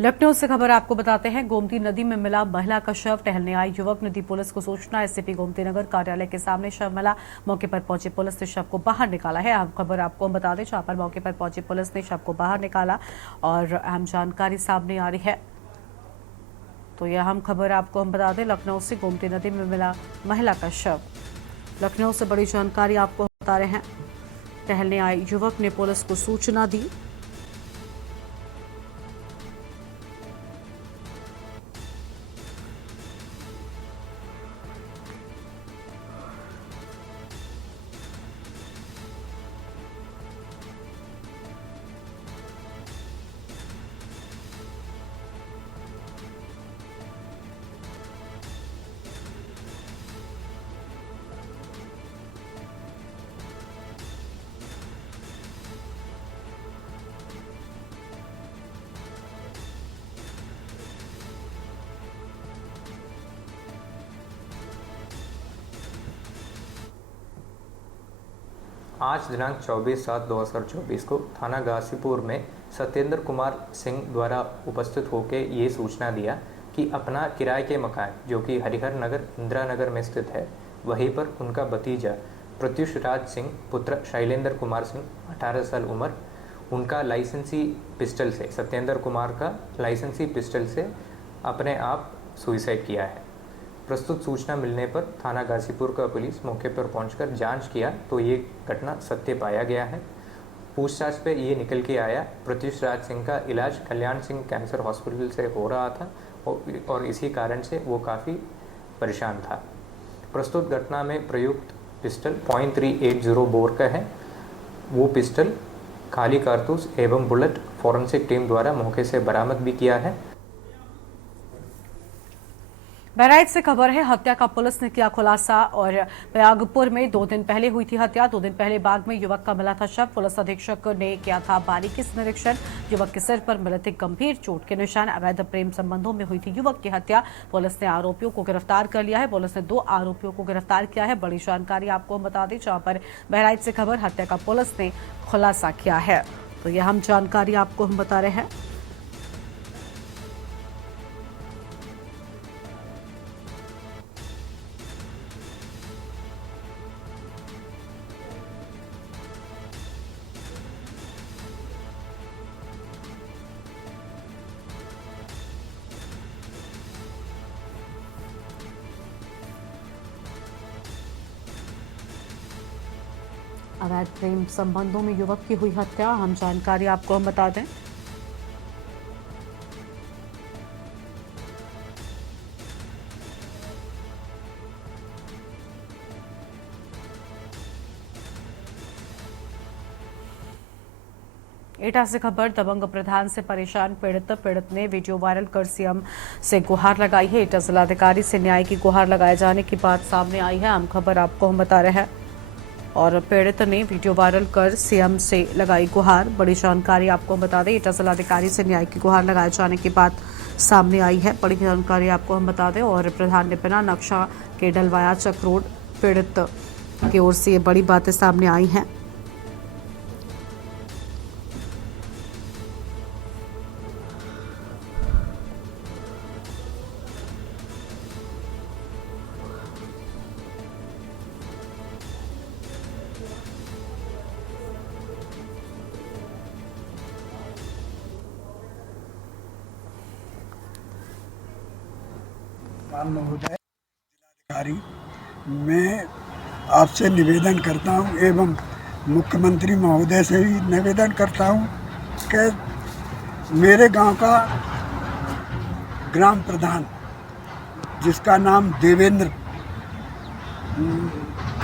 लखनऊ से खबर आपको बताते हैं। गोमती नदी में मिला महिला का शव, टहलने आई युवक ने दी पुलिस को सूचना। एससीपी गोमती नगर कार्यालय के सामने शव मिला, मौके पर पहुंची पुलिस ने शव को बाहर निकाला है। अहम खबर आपको हम बता दें, जहां पर मौके पर पहुंची पुलिस ने शव को बाहर निकाला और अहम जानकारी सामने आ रही है। तो यह अहम खबर आपको हम बता दें, लखनऊ से गोमती नदी में मिला महिला का शव। लखनऊ से बड़ी जानकारी आपको बता रहे हैं। टहलने आई युवक ने पुलिस को सूचना दी। आज दिनांक 24/7/2024 को थाना गाजीपुर में सत्येंद्र कुमार सिंह द्वारा उपस्थित होकर ये सूचना दिया कि अपना किराए के मकान जो कि हरिहर नगर इंदिरा नगर में स्थित है, वहीं पर उनका भतीजा प्रत्युष राज सिंह पुत्र शैलेंद्र कुमार सिंह 18 साल उम्र, उनका लाइसेंसी पिस्टल से, सत्येंद्र कुमार का लाइसेंसी पिस्टल से अपने आप सुसाइड किया है। प्रस्तुत सूचना मिलने पर थाना गाजीपुर का पुलिस मौके पर पहुंचकर जांच किया तो ये घटना सत्य पाया गया है। पूछताछ पे ये निकल के आया प्रत्युष राज सिंह का इलाज कल्याण सिंह कैंसर हॉस्पिटल से हो रहा था और इसी कारण से वो काफ़ी परेशान था। प्रस्तुत घटना में प्रयुक्त पिस्टल .380 बोर का है। वो पिस्टल खाली कारतूस एवं बुलेट फॉरेंसिक टीम द्वारा मौके से बरामद भी किया है। बहराइच से खबर है, हत्या का पुलिस ने किया खुलासा। और प्रयागपुर में 2 दिन पहले हुई थी हत्या। 2 दिन पहले बाग में युवक का मिला था शव। पुलिस अधीक्षक ने किया था बारीकी से निरीक्षण। युवक के सिर पर मिले थे गंभीर चोट के निशान। अवैध प्रेम संबंधों में हुई थी युवक की हत्या। पुलिस ने आरोपियों को गिरफ्तार कर लिया है। पुलिस ने 2 आरोपियों को गिरफ्तार किया है। बड़ी जानकारी आपको हम बता दें, जहां पर बहराइच से खबर, हत्या का पुलिस ने खुलासा किया है। तो यह हम जानकारी आपको हम बता रहे हैं। अवैध प्रेम संबंधों में युवक की हुई हत्या, हम जानकारी आपको हम बता दें। एटा से खबर, दबंग प्रधान से परेशान पीड़ित ने वीडियो वायरल कर सीएम से गुहार लगाई है। एटा जिलाधिकारी से न्याय की गुहार लगाए जाने की बात सामने आई है। हम खबर आपको हम बता रहे हैं। और पीड़ित ने वीडियो वायरल कर सीएम से लगाई गुहार। बड़ी जानकारी आपको बता दें, एटा जिलाधिकारी से न्याय की गुहार लगाए जाने की बात सामने आई है। बड़ी जानकारी आपको हम बता दें। और प्रधान ने बिना नक्शा के डलवाया चक रोड, पीड़ित की ओर से ये बड़ी बातें सामने आई हैं। महोदय, जिलाधिकारी, मैं आपसे निवेदन करता हूं एवं मुख्यमंत्री महोदय से भी निवेदन करता हूं कि मेरे गांव का ग्राम प्रधान, जिसका नाम देवेंद्र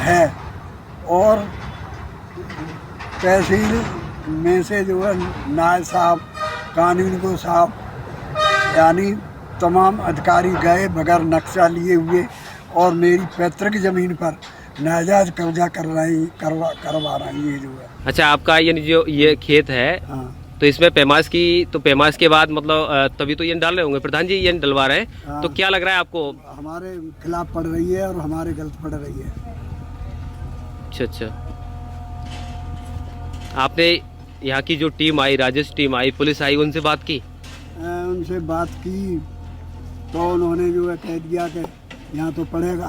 है, और तहसील में से जो है नायब साहब, कानून साहब, यानी तमाम अधिकारी गए बगैर नक्शा लिए हुए और मेरी पैतृक जमीन पर नाजायज कब्जा करवा रही है जो है। अच्छा, आपका जो ये खेत है, तो इसमें पैमाइश की, तो पैमाइश के बाद मतलब तभी तो ये डाल रहे होंगे प्रधान जी, ये डलवा रहे हैं। तो क्या लग रहा है आपको? हमारे खिलाफ पड़ रही है और हमारे गलत पड़ रही है। अच्छा, आपने यहाँ की जो टीम आई, राजेश टीम आई, पुलिस आई, उनसे बात की? उनसे बात की तो उन्होंने जो है कह दिया कि यहाँ तो पड़ेगा।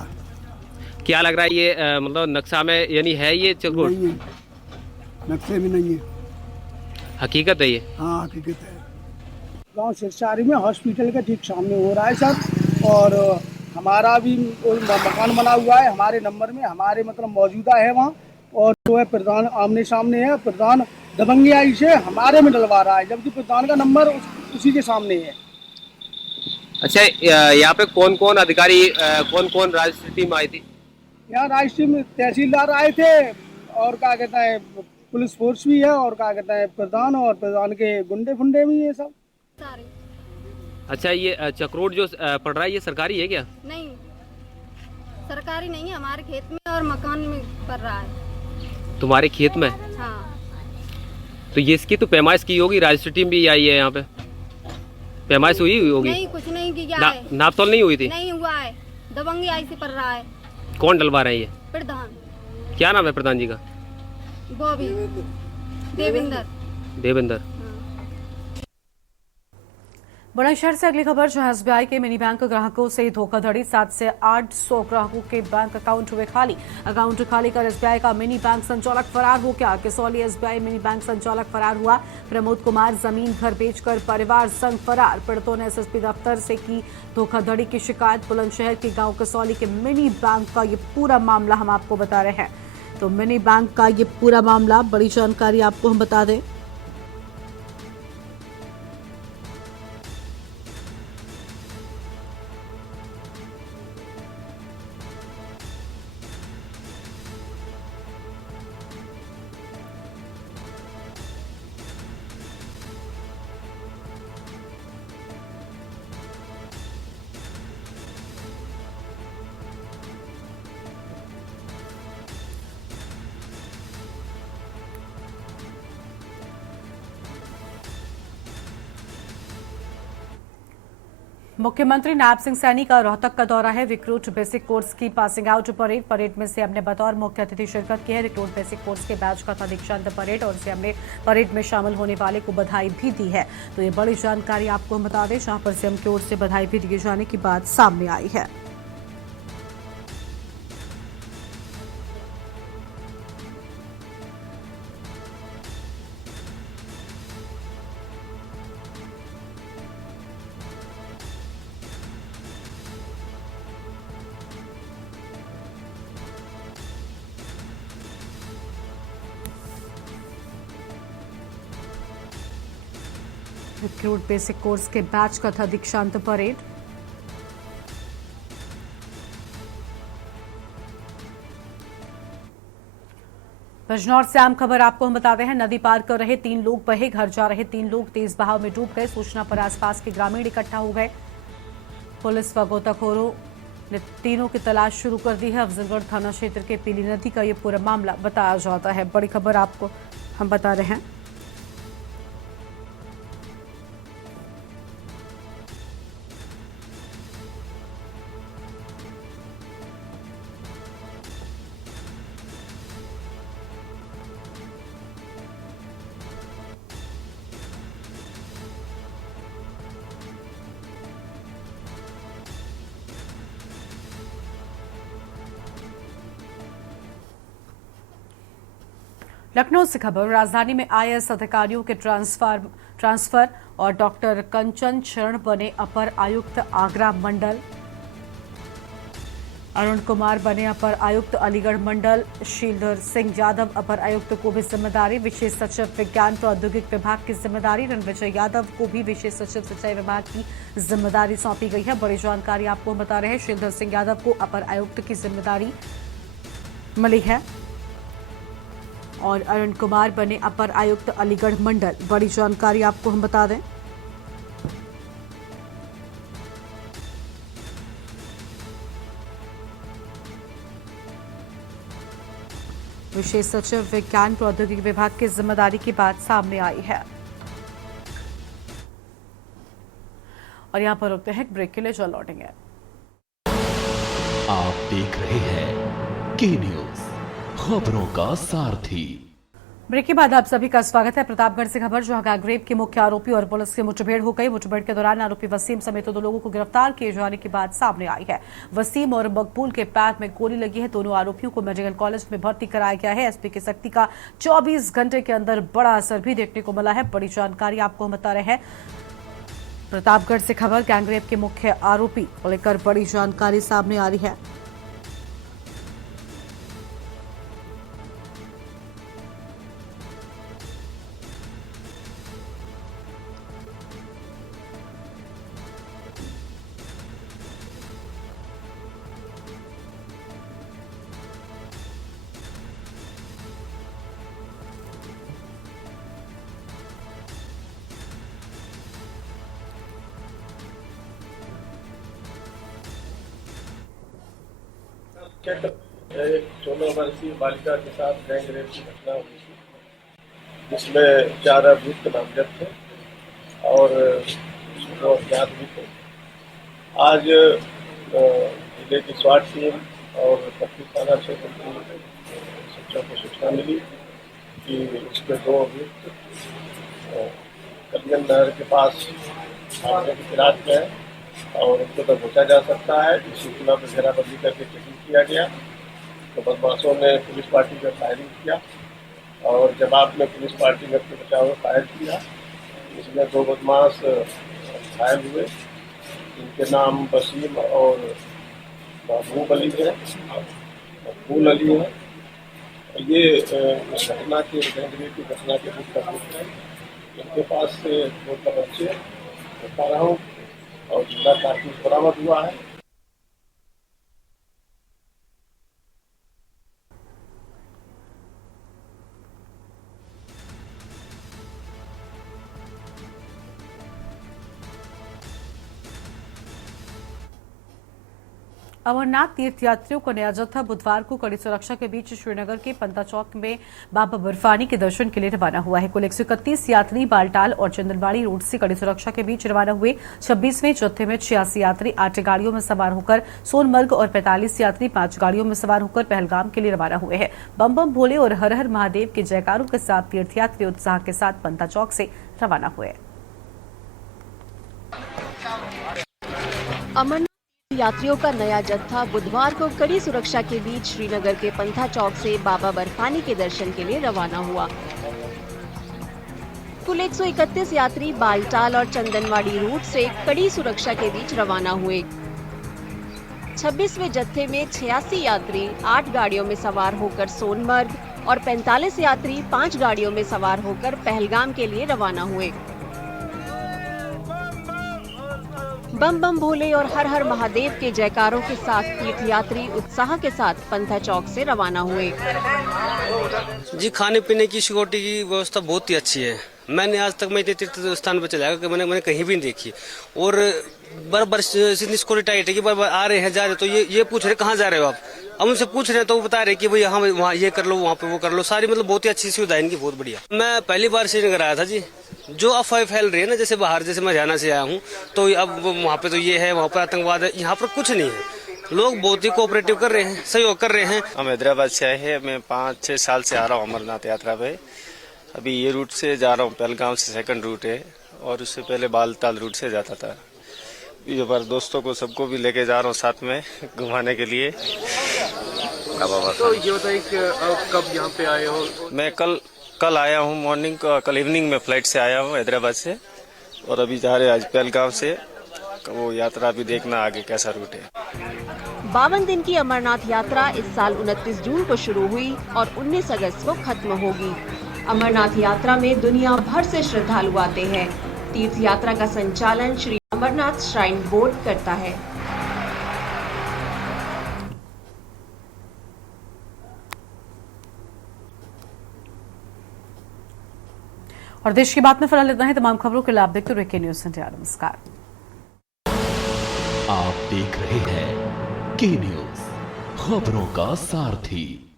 क्या लग रहा है ये मतलब नक्शा में यानी है ये चक्रोड? नहीं है, नक्शे में नहीं है। हकीकत है ये? हाँ, हकीकत है। गांव सिरसारी में हॉस्पिटल के ठीक सामने हो रहा है सर, और हमारा भी मकान बना हुआ है हमारे नंबर में, हमारे मतलब मौजूदा है वहाँ, और जो है प्रधान आमने सामने है। प्रधान दबंगियाई से हमारे में डलवा रहा है, जबकि प्रधान का नंबर उसी के सामने है। अच्छा, यहाँ पे कौन कौन अधिकारी, कौन कौन राजस्व टीम आई थी? यहाँ राजस्व में तहसीलदार आए थे, और क्या कहते हैं पुलिस फोर्स भी है, और क्या कहते हैं प्रधान, और प्रधान के गुंडे फुंडे भी है सब। अच्छा, ये चक्रोड जो पड़ रहा है ये सरकारी है क्या? नहीं, सरकारी नहीं है, हमारे खेत में और मकान में पड़ रहा है। तुम्हारे खेत में? हाँ। तो ये इसकी तो पैमाइश की होगी, राजस्व टीम भी आई है यहाँ पे, पैमाइश हुई होगी? नहीं, कुछ नहीं किया है। नापतोल नहीं हुई थी? नहीं हुआ है, दबंगियाई से पड़ रहा है। कौन डलवा रहे हैं ये? प्रधान। क्या नाम है प्रधान जी का? वो भी देवेंद्र। बुलंदशहर से अगली खबर, जहां एसबीआई के मिनी बैंक ग्राहकों से धोखाधड़ी। 700 से 800 ग्राहकों के बैंक अकाउंट हुए खाली। अकाउंट खाली कर एसबीआई का मिनी बैंक संचालक फरार हो गया। कसौली एसबीआई मिनी बैंक संचालक फरार हुआ। प्रमोद कुमार जमीन घर बेचकर परिवार संग फरार। पीड़ितों ने एसएसपी दफ्तर से की धोखाधड़ी की शिकायत। बुलंदशहर के गांव कसौली के मिनी बैंक का ये पूरा मामला हम आपको बता रहे हैं। तो मिनी बैंक का ये पूरा मामला, बड़ी जानकारी आपको हम बता दें। मुख्यमंत्री नायब सिंह सैनी का रोहतक का दौरा है। रिक्रूट बेसिक कोर्स की पासिंग आउट परेड में सीएम ने बतौर मुख्य अतिथि शिरकत की है। रिक्रूट बेसिक कोर्स के बैच का था दीक्षांत परेड और सीएम ने परेड में शामिल होने वाले को बधाई भी दी है। तो ये बड़ी जानकारी आपको हम बता दें, जहां पर सीएम की ओर से बधाई भी दिए जाने की बात सामने आई है। रिक्रूट बेसिक कोर्स के बैच का था दीक्षांत परेड। बिजनौर से आम खबर आपको हम बताते हैं। नदी पार कर रहे 3 लोग बहे, घर जा रहे 3 लोग तेज बहाव में डूब गए। सूचना पर आसपास के ग्रामीण इकट्ठा हो गए। पुलिस व गोताखोरों ने तीनों की तलाश शुरू कर दी है। अफजलगढ़ थाना क्षेत्र के पीली नदी का ये पूरा मामला बताया जाता है। बड़ी खबर आपको हम बता रहे हैं। लखनऊ से खबर। राजधानी में आईएएस अधिकारियों के ट्रांसफर और डॉक्टर कंचन शरण बने अपर आयुक्त आगरा मंडल। अरुण कुमार बने अपर आयुक्त अलीगढ़ मंडल। शीलधर सिंह यादव अपर आयुक्त को भी जिम्मेदारी। विशेष सचिव विज्ञान प्रौद्योगिकी विभाग की जिम्मेदारी रणविजय यादव को भी विशेष सचिव सिंचाई विभाग की जिम्मेदारी सौंपी गई है। बड़ी जानकारी आपको बता रहे हैं। शीलधर सिंह यादव को अपर आयुक्त की जिम्मेदारी मिली है और अरुण कुमार बने अपर आयुक्त अलीगढ़ मंडल। बड़ी जानकारी आपको हम बता दें। विशेष सचिव विज्ञान प्रौद्योगिकी विभाग की जिम्मेदारी की बात सामने आई है। और यहां पर रुकते हैं, एक ब्रेक के लिए चल लौटेंगे। आप देख रहे हैं के न्यूज, खबरों का सारथी। ब्रेक के बाद आप सभी का स्वागत है। प्रतापगढ़ से खबर, जहां गैंगरेप के मुख्य आरोपी और पुलिस की मुठभेड़ हो गई। मुठभेड़ के दौरान आरोपी वसीम समेत 2 लोगों को गिरफ्तार किए जाने की बात सामने आई है। वसीम और मकबूल के पैर में गोली लगी है। दोनों आरोपियों को मेडिकल कॉलेज में भर्ती कराया गया है। एसपी की सख्ती का 24 घंटे के अंदर बड़ा असर भी देखने को मिला है। बड़ी जानकारी आपको हम बता रहे हैं। प्रतापगढ़ से खबर, गैंगरेप के मुख्य आरोपी को लेकर बड़ी जानकारी सामने आ रही है। एक 16 वर्षीय बालिका के साथ गैंग रेप की घटना हुई थी, जिसमें 4 अभियुक्त नामजद थे और वो अज्ञात भी थे। आज जिले की स्वाट टीम और पट्टी थाना क्षेत्र की शिक्षा को सूचना मिली कि उसके 2 अभियुक्त कलियन नहर के पास भागने की फिराक में है और उनको दबोचा जा सकता है। इस सूचना पर घेराबंदी करके चेकिंग किया गया तो बदमाशों ने पुलिस पार्टी पर फायरिंग किया और जवाब में पुलिस पार्टी ने अपने बचाव में फायर किया। इसमें 2 बदमाश घायल हुए, इनके नाम वसीम और महबूब अली है, मकबूल अली है। ये इस घटना के गैंगरेप की घटना के मुख्य आरोपी हैं। इनके पास से 2 बच्चे बता रहा हूँ और जिंदा कारतूस बरामद हुआ है। अमरनाथ तीर्थयात्रियों का नया जत्था बुधवार को कड़ी सुरक्षा के बीच श्रीनगर के पंता चौक में बाबा बर्फानी के दर्शन के लिए रवाना हुआ है। कुल 131 यात्री बालटाल और चंदनवाड़ी रोड से कड़ी सुरक्षा के बीच रवाना हुए। 26वें जत्थे में 86 यात्री 8 गाड़ियों में सवार होकर सोनमर्ग और 45 यात्री 5 गाड़ियों में सवार होकर पहलगाम के लिए रवाना हुए हैं। बम बम भोले और हर हर महादेव के जयकारों के साथ तीर्थयात्री उत्साह के साथ पंता चौक से रवाना हुए। अमरनाथ यात्रियों का नया जत्था बुधवार को कड़ी सुरक्षा के बीच श्रीनगर के पंथा चौक से बाबा बर्फानी के दर्शन के लिए रवाना हुआ। कुल 131 यात्री बालटाल और चंदनवाड़ी रूट से कड़ी सुरक्षा के बीच रवाना हुए। 26वें जत्थे में 86 यात्री 8 गाड़ियों में सवार होकर सोनमर्ग और 45 यात्री 5 गाड़ियों में सवार होकर पहलगाम के लिए रवाना हुए। बम बम भोले और हर हर महादेव के जयकारों के साथ तीर्थयात्री उत्साह के साथ पंथा चौक से रवाना हुए। जी, खाने पीने की सिक्योरिटी की व्यवस्था बहुत ही अच्छी है। मैंने आज तक मैं तीर्थ स्थान पर चला कि मैंने कहीं भी नहीं देखी। और बराबर सिक्योरिटी टाइट है कि बार आ रहे हैं जा रहे, तो ये पूछ रहे कहाँ जा रहे हो आप। हम उनसे पूछ रहे हैं तो वो बता रहे कि भाई यहाँ वहाँ ये कर लो, वहाँ पे वो कर लो। सारी मतलब बहुत ही अच्छी सुविधा है इनकी, बहुत बढ़िया। मैं पहली बार श्रीनगर आया था जी। जो अफवाह फैल रही है ना, जैसे बाहर, जैसे मैं हरियाणा से आया हूँ, तो अब वहाँ पे तो ये है, वहाँ पर आतंकवाद है, यहाँ पर कुछ नहीं है। लोग बहुत ही कोऑपरेटिव कर रहे हैं, सहयोग कर रहे हैं। हम हैदराबाद से आए हैं। मैं 5-6 साल से आ रहा हूँ अमरनाथ यात्रा पे। अभी ये रूट से जा रहा हूँ, पहलगाम से सेकंड रूट है, और उससे पहले बालताल रूट से जाता था। ये बार दोस्तों को सबको भी लेके जा रहा हूँ साथ में घुमाने के लिए। तो ये बताइए कब यहाँ पे आए हो? मैं कल आया हूँ मॉर्निंग, कल इवनिंग में फ्लाइट से आया हूँ हैदराबाद से, और अभी जा रहे हैं आज पहलगाम से। वो यात्रा भी देखना आगे कैसा रूट है। 52 दिन की अमरनाथ यात्रा इस साल 29 जून को शुरू हुई और 19 अगस्त को खत्म होगी। अमरनाथ यात्रा में दुनिया भर से श्रद्धालु आते हैं। तीर्थ यात्रा का संचालन श्री अमरनाथ श्राइन बोर्ड करता है। और देश की बात में फिलहाल इतना ही। तमाम खबरों के लिए आप देखते रहिए के न्यूज़ इंडिया। नमस्कार। आप देख रहे हैं के न्यूज़, खबरों का सारथी।